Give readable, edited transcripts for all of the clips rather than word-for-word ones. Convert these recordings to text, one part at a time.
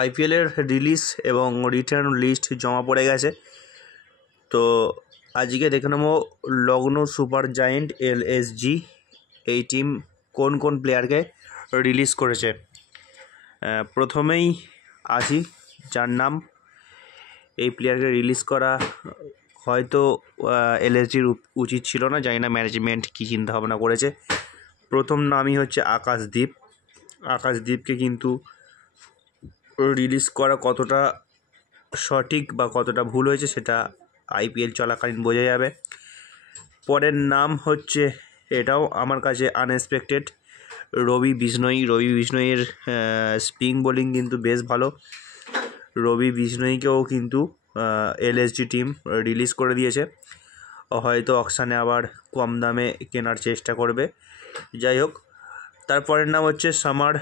আইপিএলের রিলিজ এবং return list জমা পড়ে গেছে। তো আজকে দেখে নেব লখনৌ সুপার জায়েন্ট এলএসজি এই টিম কোন কোন প্লেয়ারকে রিলিজ করেছে। প্রথমেই আসি যার নাম এই প্লেয়ারকে রিলিজ করা হয়তো এলএসজির উচিত ছিল না, জানি না ম্যানেজমেন্ট কী চিন্তাভাবনা করেছে। প্রথম নামই হচ্ছে আকাশদ্বীপ। আকাশদ্বীপকে কিন্তু রিলিজ করা কতটা সঠিক বা কতটা ভুল হয়েছে সেটা আইপিএল চলাকালীন বোঝা যাবে। পরের নাম হচ্ছে, এটাও আমার কাছে আনএক্সপেক্টেড, রবি বিষ্ণই। রবি বিষ্ণইয়ের স্পিন বোলিং কিন্তু বেশ ভালো। রবি বিষ্ণইকেও কিন্তু এলএসজি টিম রিলিজ করে দিয়েছে, হয়তো অকশানে আবার কম দামে কেনার চেষ্টা করবে। যাই হোক, তারপরের নাম হচ্ছে সামার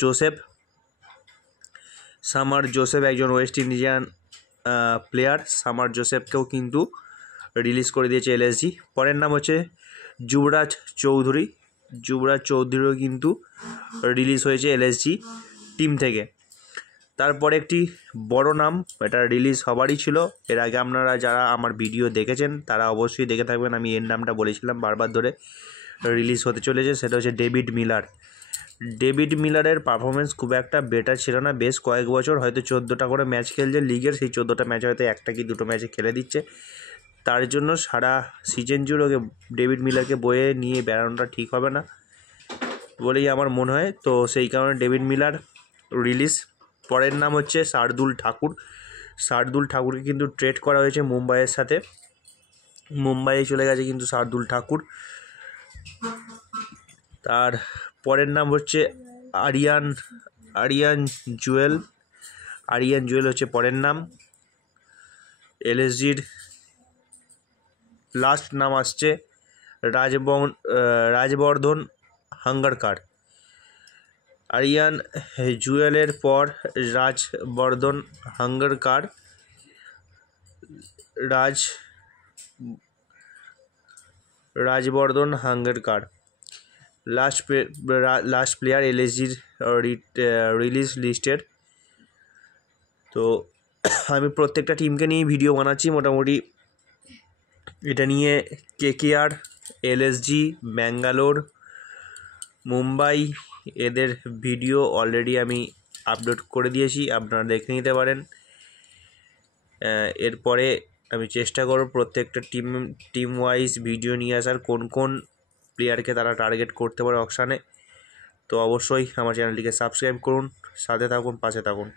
জোসেফ। সামার জোসেফ একজন ওয়েস্ট ইন্ডিয়ান প্লেয়ার। সামার জোসেফকেও কিন্তু রিলিজ করে দিয়েছে এলএসজি। পরের নাম হচ্ছে যুবরাজ চৌধুরী। যুবরাজ চৌধুরীও কিন্তু রিলিজ হয়েছে এলএসজি টিম থেকে। তারপরে একটি বড় নাম, এটা রিলিজ হবারই ছিল। এর আগে আপনারা যারা আমার ভিডিও দেখেছেন তারা অবশ্যই দেখে থাকবেন, আমি এর নামটা বলেছিলাম বারবার ধরে। রিলিজ হতে চলেছে, সেটা হচ্ছে ডেভিড মিলার। ডেভিড মিলারের পারফরমেন্স খুব একটা বেটার ছিল না বেশ কয়েক বছর। হয়তো 14টা করে ম্যাচ খেলছে লিগের, সেই 14টা ম্যাচে হয়তো একটা কি দুটো ম্যাচে খেলে দিচ্ছে। তার জন্য সারা সিজন জুড়ে ওকে ডেভিড মিলারকে বয়ে নিয়ে বেড়ানোটা ঠিক হবে না বলেই আমার মনে হয়। তো সেই কারণে ডেভিড মিলার রিলিজ। পরের নাম হচ্ছে শার্দুল ঠাকুর। শার্দুল ঠাকুরকে কিন্তু ট্রেড করা হয়েছে মুম্বাইয়ের সাথে। মুম্বাইয়ে চলে গেছে কিন্তু শার্দুল ঠাকুর। তার পরের নাম হচ্ছে আরিয়ান জুয়েল। আরিয়ান জুয়েল হচ্ছে পরের নাম। এলএসজির লাস্ট নাম আসছে রাজবর্ধন হাঙ্গারকার। আরিয়ান জুয়েলের পর Rajvardhan হাঙ্গারকার। Rajvardhan হাঙ্গারকার last player এলএসজির release লিস্টের। তো আমি প্রত্যেকটা টিমকে নিয়েই ভিডিও বানাচ্ছি মোটামুটি। এটা নিয়ে কেকেআর, এলএসজি, ব্যাঙ্গালোর, মুম্বাই এদের ভিডিও অলরেডি আমি আপলোড করে দিয়েছি, আপনারা দেখে নিতে পারেন। এরপরে আমি চেষ্টা করব প্রত্যেকটা টিম ওয়াইজ ভিডিও নিয়ে আসার, কোন কোন প্লেয়ারকে তারা টার্গেট করতে পারে অকশানে। তো অবশ্যই আমার চ্যানেলটিকে সাবস্ক্রাইব করুন, সাথে থাকুন, পাশে থাকুন।